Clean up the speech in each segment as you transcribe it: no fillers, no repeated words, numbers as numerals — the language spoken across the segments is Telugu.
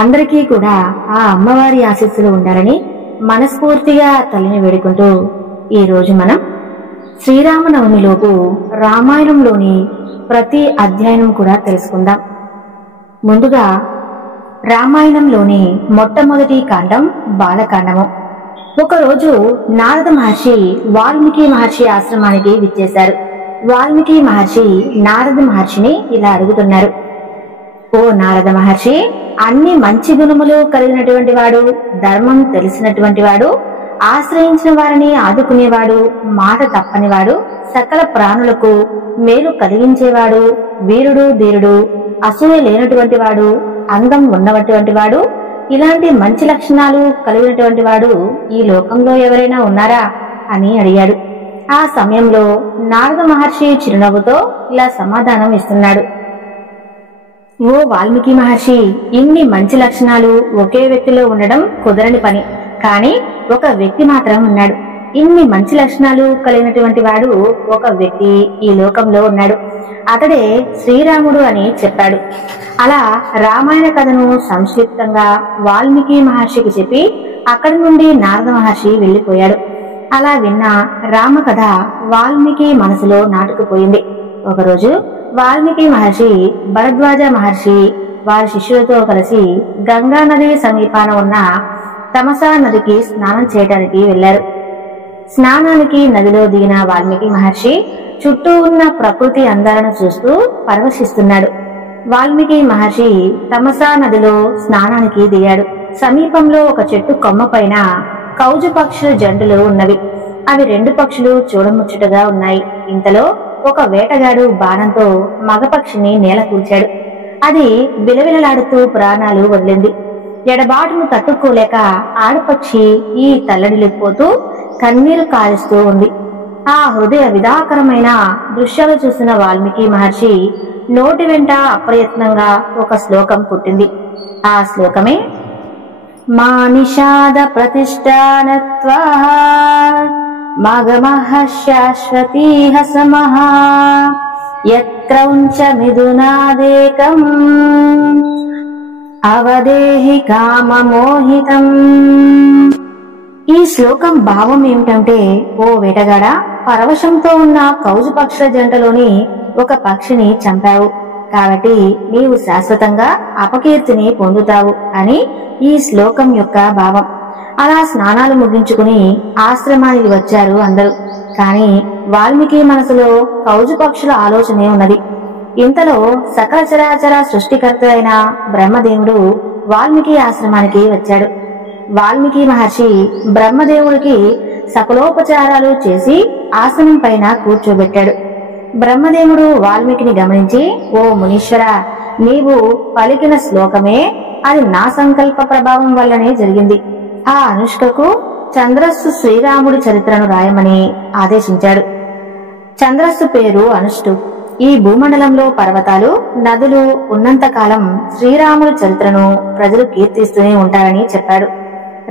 అందరికీ కూడా ఆ అమ్మవారి ఆశీస్సులు ఉండాలని మనస్ఫూర్తిగా తల్లిని వేడుకుంటూ ఈ రోజు మనం శ్రీరామనవమిలోపు రామాయణంలోని ప్రతి అధ్యాయం కూడా తెలుసుకుందాం. ముందుగా రామాయణంలోని మొట్టమొదటి కాండం బాలకాండము. ఒకరోజు నారద మహర్షి వాల్మీకి మహర్షి ఆశ్రమానికి విచ్చేశారు. వాల్మీకి మహర్షి నారద మహర్షిని ఇలా అడుగుతున్నారు: ఓ నారద మహర్షి, అన్ని మంచి గుణములు కలిగినటువంటి వాడు, ధర్మం తెలిసినటువంటి వాడు, ఆశ్రయించిన వారిని ఆదుకునేవాడు, మాట తప్పనివాడు, సకల ప్రాణులకు మేలు కలిగించేవాడు, వీరుడు ధీరుడు, అసూయ లేనటువంటి వాడు, అందం ఉన్నటువంటి వాడు, ఇలాంటి మంచి లక్షణాలు కలిగినటువంటి వాడు ఈ లోకంలో ఎవరైనా ఉన్నారా అని అడిగాడు. ఆ సమయంలో నారద మహర్షి చిరునవ్వుతో ఇలా సమాధానం ఇస్తున్నాడు: ఓ వాల్మీకి మహర్షి, ఇన్ని మంచి లక్షణాలు ఒకే వ్యక్తిలో ఉండడం కుదరని పని. కానీ ఒక వ్యక్తి మాత్రం ఉన్నాడు. ఇన్ని మంచి లక్షణాలు కలిగినటువంటి వాడు ఒక వ్యక్తి ఈ లోకంలో ఉన్నాడు. అతడే శ్రీరాముడు అని చెప్పాడు. అలా రామాయణ కథను సంక్షిప్తంగా వాల్మీకి మహర్షికి చెప్పి అక్కడి నుండి నారద మహర్షి వెళ్లిపోయాడు. అలా విన్న రామకథ వాల్మీకి మనసులో నాటుకుపోయింది. ఒకరోజు వాల్మీకి మహర్షి భరద్వాజ మహర్షి వారి శిష్యులతో కలిసి గంగా నది సమీపాన ఉన్న తమసా నదికి స్నానం చేయడానికి వెళ్లారు. స్నానానికి నదిలో దిగిన వాల్మీకి మహర్షి చుట్టూ ఉన్న ప్రకృతి అందాలను చూస్తూ పరవశిస్తున్నాడు. వాల్మీకి మహర్షి తమసా నదిలో స్నానానికి దిగాడు. సమీపంలో ఒక చెట్టు కొమ్మ పైన కౌజు పక్షుల జంటలు ఉన్నవి. అవి రెండు పక్షులు చూడముచ్చటగా ఉన్నాయి. ఇంతలో ఒక వేటగాడు బాణంతో మగపక్షిని నేల కూల్చాడు. అది విలవిలలాడుతూ ప్రాణాలు వదిలింది. ఎడబాటును తట్టుకోలేక ఆడపక్షి ఈ తల్లడిల్లిపోతూ కన్నీరు కారుస్తూ ఉంది. ఆ హృదయ విదాకరమైన దృశ్యాలు చూసిన వాల్మీకి మహర్షి నోటి వెంట అప్రయత్నంగా ఒక శ్లోకం పుట్టింది. ఆ శ్లోకమే: మా నిషాద ప్రతిష్టానత్వా మగమః శాశ్వతీః సమః యత్క్రౌంచ మిథునాదేకం అవదేహి కామమోహితం. ఈ శ్లోకం భావం ఏమిటంటే, ఓ వేటగాడ, పరవశంతో ఉన్న కౌజు పక్షుల జంటలోని ఒక పక్షిని చంపావు కాబట్టి నీవు శాశ్వతంగా అపకీర్తిని పొందుతావు అని ఈ శ్లోకం యొక్క భావం. అలా స్నానాలు ముగించుకుని ఆశ్రమానికి వచ్చారు అందరూ. కాని వాల్మీకి మనసులో కౌజు పక్షుల ఆలోచనే ఉన్నది. ఇంతలో సకల చరాచర సృష్టికర్త అయిన బ్రహ్మదేవుడు వాల్మీకి ఆశ్రమానికి వచ్చాడు. వాల్మీకి మహర్షి బ్రహ్మదేవుడికి సకలోపచారాలు చేసి ఆసనం పైన కూర్చోబెట్టాడు. బ్రహ్మదేవుడు వాల్మీకిని గమనించి, ఓ మునీశ్వర, నీవు పలికిన శ్లోకమే అది నా సంకల్ప ప్రభావం వల్లనే జరిగింది. ఆ అనుష్కకు చంద్రస్సు శ్రీరాముడి చరిత్రను రాయమని ఆదేశించాడు. చంద్రస్సు పేరు అనుష్టు. ఈ భూమండలంలో పర్వతాలు, నదులు ఉన్నంతకాలం శ్రీరాముడి చరిత్రను ప్రజలు కీర్తిస్తూనే ఉంటారని చెప్పాడు.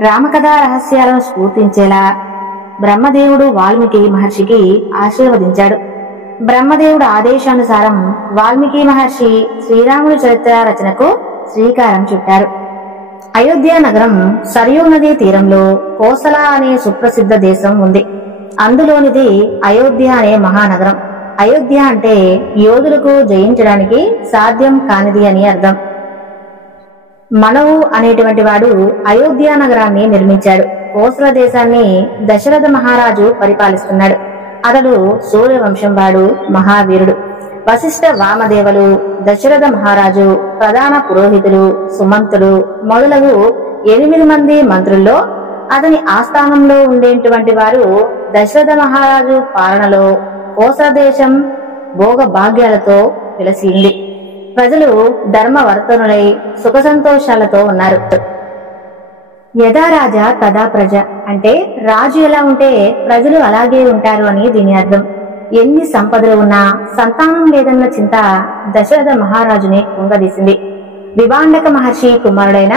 రామకథా రహస్యాలను స్ఫూర్తించేలా బ్రహ్మదేవుడు వాల్మీకి మహర్షికి ఆశీర్వదించాడు. బ్రహ్మదేవుడు ఆదేశానుసారం వాల్మీకి మహర్షి శ్రీరాముడి చరిత్ర రచనకు శ్రీకారం చుట్టారు. అయోధ్య నగరం సరయూ నదీ తీరంలో కోసల అనే సుప్రసిద్ధ దేశం ఉంది. అందులోనిది అయోధ్య అనే మహానగరం. అయోధ్య అంటే యోధులకు జయించడానికి సాధ్యం కానిది అని అర్థం. మనవు అనేటువంటి వాడు అయోధ్య నగరాన్ని నిర్మించాడు. కోసల దేశాన్ని దశరథ మహారాజు పరిపాలిస్తున్నాడు. అతడు సూర్యవంశం వాడు, మహావీరుడు. వశిష్ఠ వామదేవులు, దశరథ మహారాజు, ప్రధాన పురోహితులు, సుమంతుడు మొదలగు 8 మంది మంత్రుల్లో అతని ఆస్థానంలో ఉండేటువంటి వారు దశరథ మహారాజు పాలనలో కోసల దేశం భోగ భాగ్యాలతో విలసింది. ప్రజలు ధర్మవర్తనులై సుఖ సంతోషాలతో ఉన్నారు. యథా రాజా తదా ప్రజ అంటే రాజు ఎలా ఉంటే ప్రజలు అలాగే ఉంటారు అని దీని అర్థం. ఎన్ని సంపదలు ఉన్నా సంతానం లేదన్న చింత దశరథ మహారాజుని కుంగదీసింది. విభాండక మహర్షి కుమారుడైన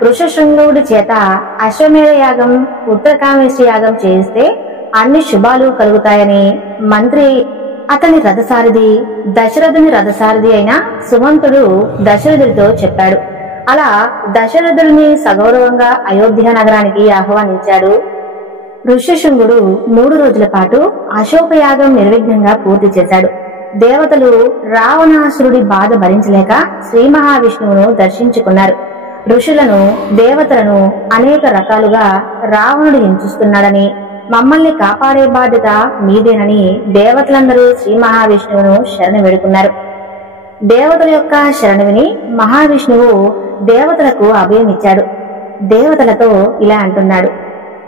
వృషశృంగుడి చేత అశ్వమేధ యాగం, ఉత్తరకామేశ్వర యాగం చేయిస్తే అన్ని శుభాలు కలుగుతాయని మంత్రి అతని రథసారథి, దశరథుని రథసారథి అయిన సుమంతుడు దశరథుడితో చెప్పాడు. అలా దశరథుడిని సగౌరవంగా అయోధ్య నగరానికి ఆహ్వానించాడు. ఋష్యశృంగుడు 3 రోజుల పాటు అశోకయాగం నిర్విఘ్నంగా పూర్తి చేశాడు. దేవతలు రావణాసురుడి బాధ భరించలేక శ్రీ మహావిష్ణువును దర్శించుకున్నారు. ఋషులను, దేవతలను అనేక రకాలుగా రావణుడు హింసిస్తున్నాడని, మమ్మల్ని కాపాడే బాధ్యత మీదేనని దేవతలందరూ శ్రీ మహావిష్ణువును శరణు వేడుకున్నారు. దేవతల యొక్క శరణు విని మహావిష్ణువు దేవతలకు అభయం ఇచ్చాడు. దేవతలతో ఇలా అంటున్నాడు: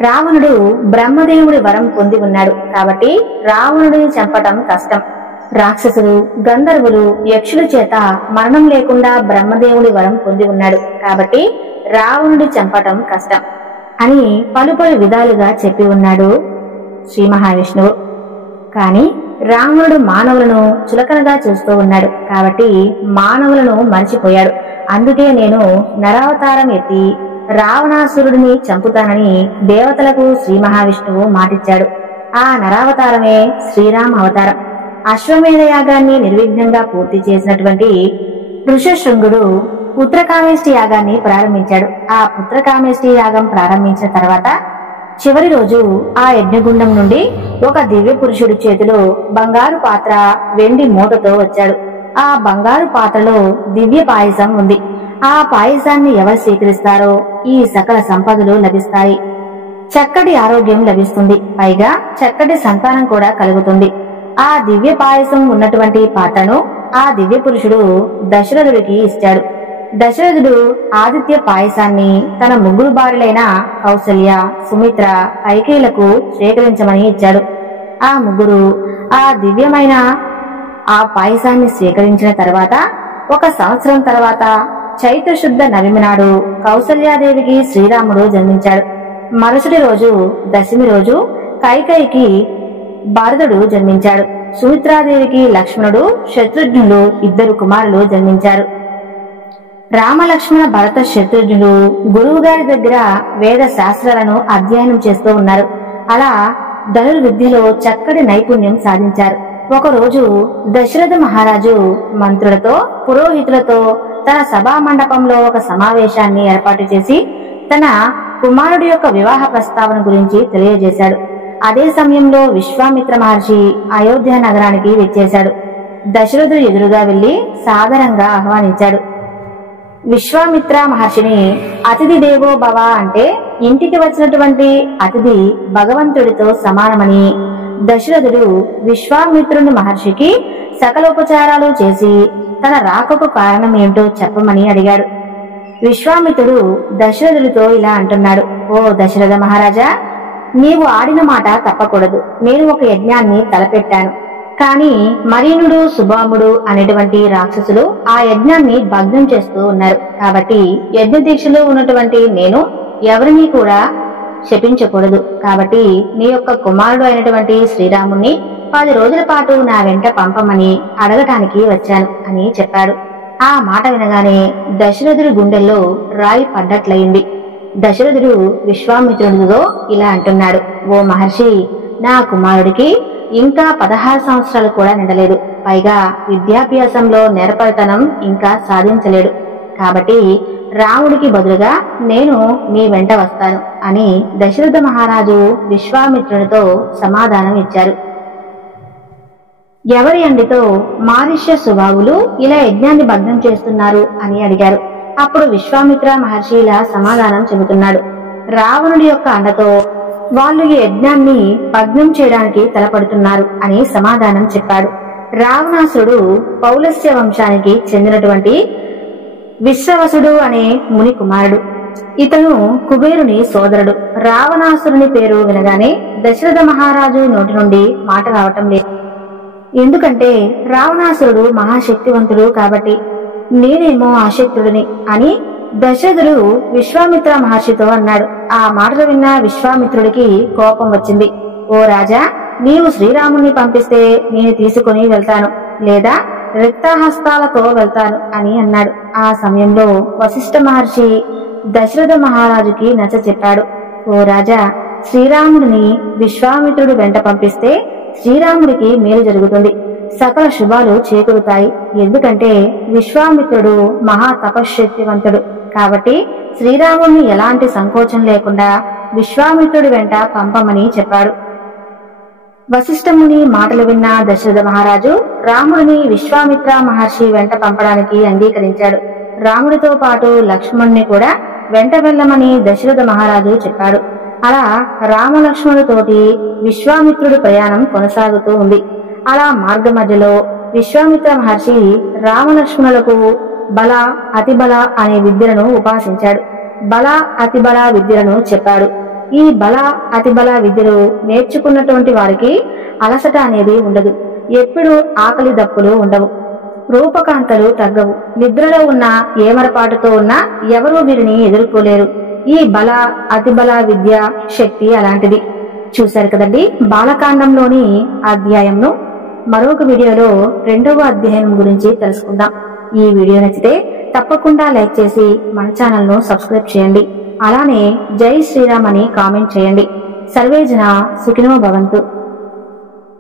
రావణుడు బ్రహ్మదేవుడి వరం పొంది ఉన్నాడు కాబట్టి రావణుడిని చంపటం కష్టం. రాక్షసులు, గంధర్వులు, యక్షుల చేత మరణం లేకుండా బ్రహ్మదేవుడి వరం పొంది ఉన్నాడు కాబట్టి రావణుడి చంపటం కష్టం అని పలు విధాలుగా చెప్పి ఉన్నాడు శ్రీ మహావిష్ణువు. కాని రావణుడు మానవులను చులకనగా చూస్తూ ఉన్నాడు కాబట్టి మానవులను మర్చిపోయాడు. అందుకే నేను నరావతారం ఎత్తి రావణాసురుడిని చంపుతానని దేవతలకు శ్రీ మహావిష్ణువు మాటిచ్చాడు. ఆ నరావతారమే శ్రీరామ అవతారం. అశ్వమేధ యాగాన్ని నిర్విఘ్నంగా పూర్తి చేసినటువంటి ఋష్యశృంగుడు పుత్రకామేష్టి యాగాన్ని ప్రారంభించాడు. ఆ పుత్రకామేష్టి యాగం ప్రారంభించిన తర్వాత చివరి రోజు ఆ యజ్ఞగుండం నుండి ఒక దివ్య పురుషుడి చేతిలో బంగారు పాత్ర, వెండి మూటతో వచ్చాడు. ఆ బంగారు పాత్రలో దివ్య పాయసం ఉంది. ఆ పాయసాన్ని ఎవరు స్వీకరిస్తారో ఈ సకల సంపదలు లభిస్తాయి, చక్కటి ఆరోగ్యం లభిస్తుంది, పైగా చక్కటి సంతానం కూడా కలుగుతుంది. ఆ దివ్య పాయసం ఉన్నటువంటి పాత్రను ఆ దివ్య పురుషుడు దశరథుడికి ఇచ్చాడు. దశరథుడు ఆదిత్య పాయసాన్ని తన 3 భార్యలైన కౌసల్య, సుమిత్ర, కైకేయులకు స్వీకరించమని ఇచ్చాడు. ఆ 3 ఆ దివ్యమైన ఆ పాయసాన్ని స్వీకరించిన తర్వాత 1 సంవత్సరం తర్వాత చైత్ర శుద్ధ నవమి నాడు కౌసల్యాదేవికి శ్రీరాముడు జన్మించాడు. మరుసటి రోజు దశమి రోజు కైకేయికి భరతుడు జన్మించాడు. సుమిత్రాదేవికి లక్ష్మణుడు, శత్రుఘ్నుడు 2 కుమారులు జన్మించారు. రామలక్ష్మణ భరత శత్రుఘ్నుడు గురువు గారి దగ్గర వేద శాస్త్రాలను అధ్యయనం చేస్తూ ఉన్నారు. అలా ధనుర్విద్యలో చక్కటి నైపుణ్యం సాధించారు. ఒకరోజు దశరథ మహారాజు మంత్రులతో, పురోహితులతో తన సభా మండపంలో ఒక సమావేశాన్ని ఏర్పాటు చేసి తన కుమారుడి యొక్క వివాహ ప్రస్తావన గురించి తెలియజేశాడు. అదే సమయంలో విశ్వామిత్ర మహర్షి అయోధ్య నగరానికి వచ్చేశాడు. దశరథుడు ఎదురుగా వెళ్లి సాదరంగా ఆహ్వానించాడు. విశ్వామిత్ర మహర్షిని అతిథి దేవో భవ అంటే ఇంటికి వచ్చినటువంటి అతిథి భగవంతుడితో సమానమని, దశరథుడు విశ్వామిత్రుని మహర్షికి సకలోపచారాలు చేసి తన రాకకు కారణం ఏంటో చెప్పమని అడిగాడు. విశ్వామిత్రుడు దశరథుడితో ఇలా అంటున్నాడు: ఓ దశరథ మహారాజా, నీవు ఆడిన మాట తప్పకూడదు. నేను ఒక యజ్ఞాన్ని తలపెట్టాను, కాని మరీనుడు, సుబాముడు అనేటువంటి రాక్షసులు ఆ యజ్ఞాన్ని భగ్నం చేస్తూ ఉన్నారు. కాబట్టి యజ్ఞ దీక్షలో ఉన్నటువంటి నేను ఎవరిని కూడా శపించకూడదు. కాబట్టి నీ యొక్క కుమారుడు అయినటువంటి శ్రీరాముణ్ణి 10 రోజుల పాటు నా వెంట పంపమని అడగటానికి వచ్చాను అని చెప్పాడు. ఆ మాట వినగానే దశరథుడి గుండెల్లో రాయి పడ్డట్లయింది. దశరథుడు విశ్వామిత్రుడితో ఇలా అంటున్నాడు: ఓ మహర్షి, నా కుమారుడికి ఇంకా 16 సంవత్సరాలు కూడా నిండలేదు. పైగా విద్యాభ్యాసంలో నేర్పరితనం ఇంకా సాధించలేడు. కాబట్టి రాముడికి బదులుగా నేను మీ వెంట వస్తాను అని దశరథ మహారాజు విశ్వామిత్రునితో సమాధానం ఇచ్చారు. ఎవరి అండితో మారిష్య సుబాహులు ఇలా యజ్ఞాన్ని భగ్నం చేస్తున్నారు అని అడిగారు. అప్పుడు విశ్వామిత్ర మహర్షి ఇలా సమాధానం చెబుతున్నాడు: రావణుడి యొక్క అండతో వాళ్ళు ఈ యజ్ఞాన్ని భగ్నం చేయడానికి తలపడుతున్నారు అని సమాధానం చెప్పాడు. రావణాసురుడు పౌలస్య వంశానికి చెందినటువంటి విశ్రవసుడు అనే ముని కుమారుడు. ఇతను కుబేరుని సోదరుడు. రావణాసురుని పేరు వినగానే దశరథ మహారాజు నోటి నుండి మాట రావటం లేదు. ఎందుకంటే రావణాసురుడు మహాశక్తివంతుడు కాబట్టి, నేనేమో అశక్తుడిని అని దశరథుడు విశ్వామిత్ర మహర్షితో అన్నాడు. ఆ మాటలు విన్న విశ్వామిత్రుడికి కోపం వచ్చింది. ఓ రాజా, నీవు శ్రీరాముణ్ణి పంపిస్తే నేను తీసుకుని వెళ్తాను, లేదా రిక్తహస్తాలతో వెళ్తాను అని అన్నాడు. ఆ సమయంలో వశిష్ఠ మహర్షి దశరథ మహారాజుకి నచ్చ చెప్పాడు. ఓ రాజా, శ్రీరాముడిని విశ్వామిత్రుడు వెంట పంపిస్తే శ్రీరాముడికి మేలు జరుగుతుంది, సకల శుభాలు చేకూరుతాయి. ఎందుకంటే విశ్వామిత్రుడు మహా తపశ్శక్తివంతుడు కాబట్టి శ్రీరాముడిని ఎలాంటి సంకోచం లేకుండా విశ్వామిత్రుడి వెంట పంపమని చెప్పాడు. వశిష్ఠముని మాటలు విన్న దశరథ మహారాజు రాముడిని విశ్వామిత్ర మహర్షి వెంట పంపడానికి అంగీకరించాడు. రాముడితో పాటు లక్ష్మణుని కూడా వెంట వెళ్ళమని దశరథ మహారాజు చెప్పాడు. అలా రామలక్ష్మణులతోటి విశ్వామిత్రుడి ప్రయాణం కొనసాగుతూ ఉంది. అలా మార్గ మధ్యలో విశ్వామిత్ర మహర్షి రామలక్ష్మణులకు బల అతిబల అనే విద్యలను ఉపాసించాడు. బల అతిబల విద్యలను చెప్పాడు. ఈ బల అతిబల విద్యలు నేర్చుకున్నటువంటి వారికి అలసట అనేది ఉండదు. ఎప్పుడు ఆకలి దప్పులు ఉండవు. రూపకాంతలు తగ్గవు. నిద్రలో ఉన్న ఏమరపాటుతో ఉన్నా ఎవరూ వీరిని ఎదుర్కోలేరు. ఈ బల అతిబల విద్య శక్తి అలాంటిది. చూశారు కదండి బాలకాండంలోని అధ్యాయంను. మరొక వీడియోలో 2వ అధ్యాయం గురించి తెలుసుకుందాం. ఈ వీడియో నచ్చితే తప్పకుండా లైక్ చేసి మన ఛానల్ ను సబ్స్క్రైబ్ చేయండి. అలానే జై శ్రీరామ్ అని కామెంట్ చేయండి. సర్వేజన సుఖినో భవంతు.